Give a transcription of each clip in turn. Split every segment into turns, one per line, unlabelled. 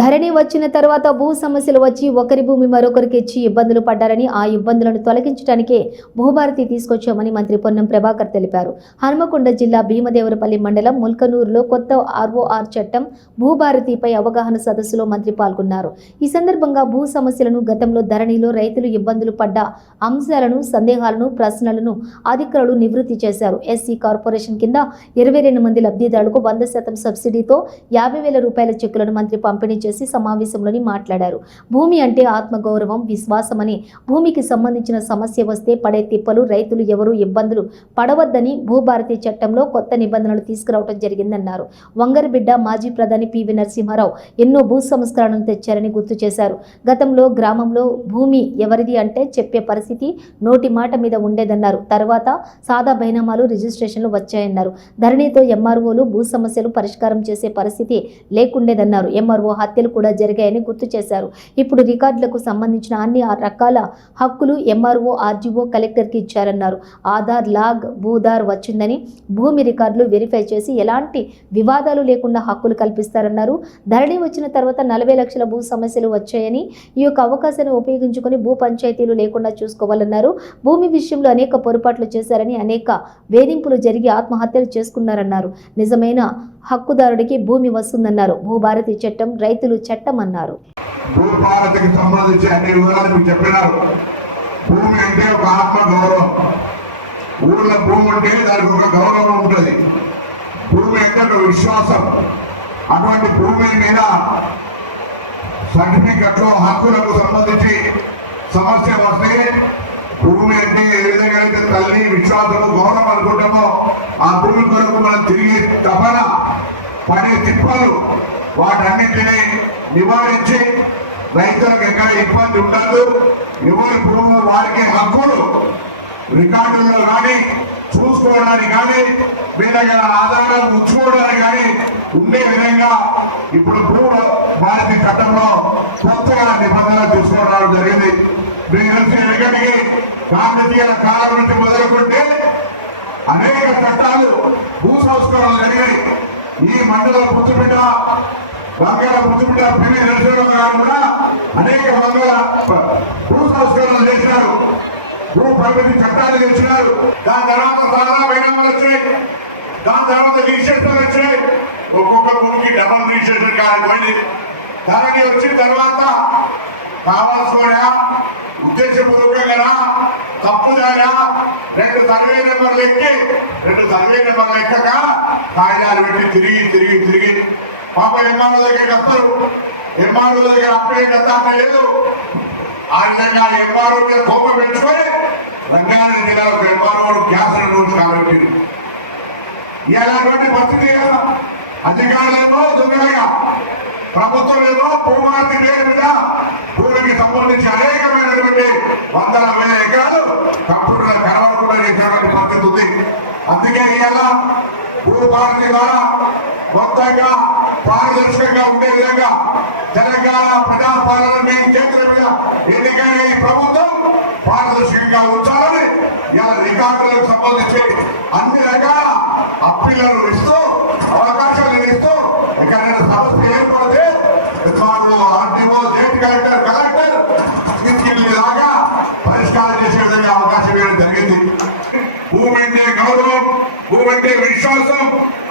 ధరణి వచ్చిన తర్వాత భూ సమస్యలు వచ్చి ఒకరి భూమి మరొకరికి ఇచ్చి ఇబ్బందులు పడ్డారని ఆ ఇబ్బందులను తొలగించడానికే భూభారతి తీసుకొచ్చామని మంత్రి పొన్నం ప్రభాకర్ తెలిపారు. హనుమకొండ జిల్లా భీమదేవరపల్లి మండలం ముల్కనూరులో కొత్త ఆర్ఓఆర్ చట్టం భూభారతిపై అవగాహన సదస్సులో మంత్రి పాల్గొన్నారు. ఈ సందర్భంగా భూ సమస్యలను గతంలో ధరణిలో రైతులు ఇబ్బందులు పడ్డ అంశాలను సందేహాలను ప్రశ్నలను అధికారులు నివృత్తి చేశారు. ఎస్సీ కార్పొరేషన్ కింద ఇరవై రెండు మంది లబ్ధిదారులకు వంద శాతం సబ్సిడీతో యాభై వేల రూపాయల చెక్కులను మంత్రి పంపిణీ చేసి సమావేశంలోని మాట్లాడారు. భూమి అంటే ఆత్మగౌరవం విశ్వాసమని. భూమికి సంబంధించిన సమస్య వస్తే పడే తిప్పలు రైతులు ఎవరు ఇబ్బందులు పడవద్దని భూభారతి చట్టంలో కొత్త నిబంధనలు తీసుకురావడం జరిగిందన్నారు. వంగరబిడ్డ మాజీ ప్రధాని పివి నరసింహారావు ఎన్నో భూ సంస్కరణలు తెచ్చారని గుర్తు చేశారు. గతంలో గ్రామంలో భూమి ఎవరిది అంటే చెప్పే పరిస్థితి నోటి మాట మీద ఉండేదన్నారు. తర్వాత సాదా బైనామాలు రిజిస్ట్రేషన్లు వచ్చాయన్నారు. ధరణితో ఎంఆర్ఓలు భూ సమస్యలు పరిష్కారం చేసే పరిస్థితి లేకుండేదన్నారు. ఎంఆర్ఓ హత్యలు కూడా జరిగాయని గుర్తు చేశారు. ఇప్పుడు రికార్డులకు సంబంధించిన అన్ని రకాల హక్కులు ఎంఆర్ఓ ఆర్జీఓ కలెక్టర్కి ఇచ్చారన్నారు. ఆధార్ లాగ్ భూధార్ వచ్చిందని భూమి రికార్డులు వెరిఫై చేసి ఎలాంటి వివాదాలు లేకుండా హక్కులు కల్పిస్తారన్నారు. ధరణి వచ్చిన తర్వాత నలభై లక్షల భూ సమస్యలు వచ్చాయని ఈ యొక్క అవకాశాన్ని ఉపయోగించుకొని భూ పంచాయతీలు లేకుండా చూసుకోవాలన్నారు. భూమి విషయంలో అనేక పొరపాట్లు చేశారని అనేక వేధింపులు జరిగి ఆత్మహత్యలు చేసుకున్నారన్నారు. నిజమైన హక్కుదారుడికి భూమి వస్తుందన్నారు. భూభారతి చట్టం రైతు రైతులు చట్టం
సంబంధించి అన్ని వివరాలు మీకు చెప్పినారు. భూమి అంటే ఒక ఆత్మ గౌరవం ఊర్లో భూమి ఉంటే దానికి ఒక గౌరవం ఉంటుంది. భూమి అంటే ఒక విశ్వాసం. అటువంటి భూమి మీద సర్టిఫికెట్లు హక్కులకు సంబంధించి సమస్య వస్తే భూమి అంటే ఏ విధంగా అయితే తల్లి విశ్వాసము గౌరవం అనుకుంటామో ఆ భూమి కొరకు మనం తిరిగి తపన పడే తిప్పలు వాటన్నింటినీ నివారించి రైతులకు ఎక్కడ ఇబ్బంది ఉండదు. ఎవరి భూమి వారికి హక్కులు. రికార్డుల్లో కానీ చూసుకోవడానికి కానీ మీ దగ్గర ఆధారం ఉంచుకోవడానికి కానీ ఉండే విధంగా ఇప్పుడు భూ భారతి చట్టంలో కొత్తగా నిబంధనలు తీసుకోవడం జరిగింది. మీరు తెలిసి వెనకటికి కాలం నుంచి మొదలుకుంటే అనేక చట్టాలు భూ సంస్కరణలు జరిగాయి. ఈ మండల పుచ్చుబిడ్డ బంగాళ పుచ్చుబిడ్డ పివి నరసింహరావు గారు కూడా అనేక బంగాళ భూ సంస్కరణలు చేసినారు. భూ పరిమితి చట్టాలు తెచ్చినారు దాని తర్వాత సాధారణ వైనామాలు వచ్చినాయి. దాని తర్వాత రిజిస్ట్రేషన్ వచ్చినాయి. ఒక్కొక్క భూమికి డబల్ రిజిస్ట్రేషన్ కానివ్వండి దానికి వచ్చిన తర్వాత కావాల్సిన ఉద్దేశపూర్వకంగా తప్పుదారా రెండు సర్వే నెంబర్లు ఎక్కి రెండు సర్వే నెంబర్లు ఎక్కక కాగితాలు పెట్టి తిరిగి తిరిగి తిరిగి మాకు ఎంఆర్ఓ దగ్గరికి వస్తారు. ఎంఆర్ఓ దగ్గర అప్డేట్ అంతా లేదు. ఆ విధంగా ఎంఆర్ఓ మీద కోపం పెట్టుకొని రంగారెడ్డి జిల్లాలో ఒక ఎంఆర్ఓ గ్యాస్ నోట్స్ కాబట్టి ఇలాంటి పరిస్థితి కదా అధికారులేమో దొంగలుగా ప్రభుత్వం ఏమో భూమార్తి పేరు మీద భూభారతి ద్వారా మొత్తంగా పారదర్శకంగా ఉండే విధంగా తెలంగాణ ప్రజాపాలన మీ చేతుల మీద ఎన్నికైన ఈ ప్రభుత్వం పారదర్శకంగా ఉంచాలని ఇలా రికార్డులకు సంబంధించి అన్ని రకాల అప్పీలను ఇస్తూ అవకాశాలు ఇస్తూ ఎక్కడైనా సమస్య ఏర్పడితే రికార్డులు ఆర్డీఓ జైట్ కలెక్టర్ కలెక్టర్ తీసుకెళ్ళి దాకా పరిష్కారం చేసే విధంగా అవకాశం ఇవ్వడం జరిగింది. భూమి భూమి విశ్వాసం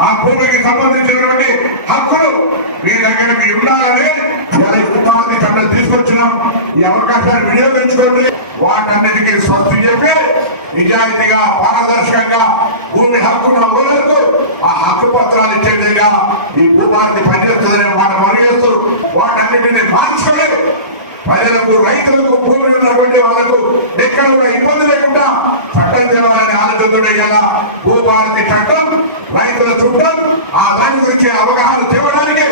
ఆ భూమికి సంబంధించినటువంటి హక్కులు మీ దగ్గర మీరు ఉండాలని ఉపాధి చట్టం తీసుకొచ్చినాం. ఈ అవకాశాన్ని వినియోగించుకోండి. వాటన్నిటికీ స్వస్తి చెప్పి నిజాయితీగా పారదర్శకంగా భూమి హక్కుల ఓనర్కు ఆ హక్కు పత్రాలు ఇచ్చే ఈ భూభారతి పనిచేస్తుందనే మాట మరిగేస్తూ వాటన్నిటిని మార్చుకుని ప్రజలకు రైతులకు భూమి ఉన్నటువంటి వాళ్ళకు ఎక్కడ కూడా ఇబ్బంది లేకుండా చట్టం తెలవాలని ఆలోచనతోనే కదా భూభారతి చట్టం రైతుల చుట్టం ఆ దాని గురించి అవగాహన తేవడానికి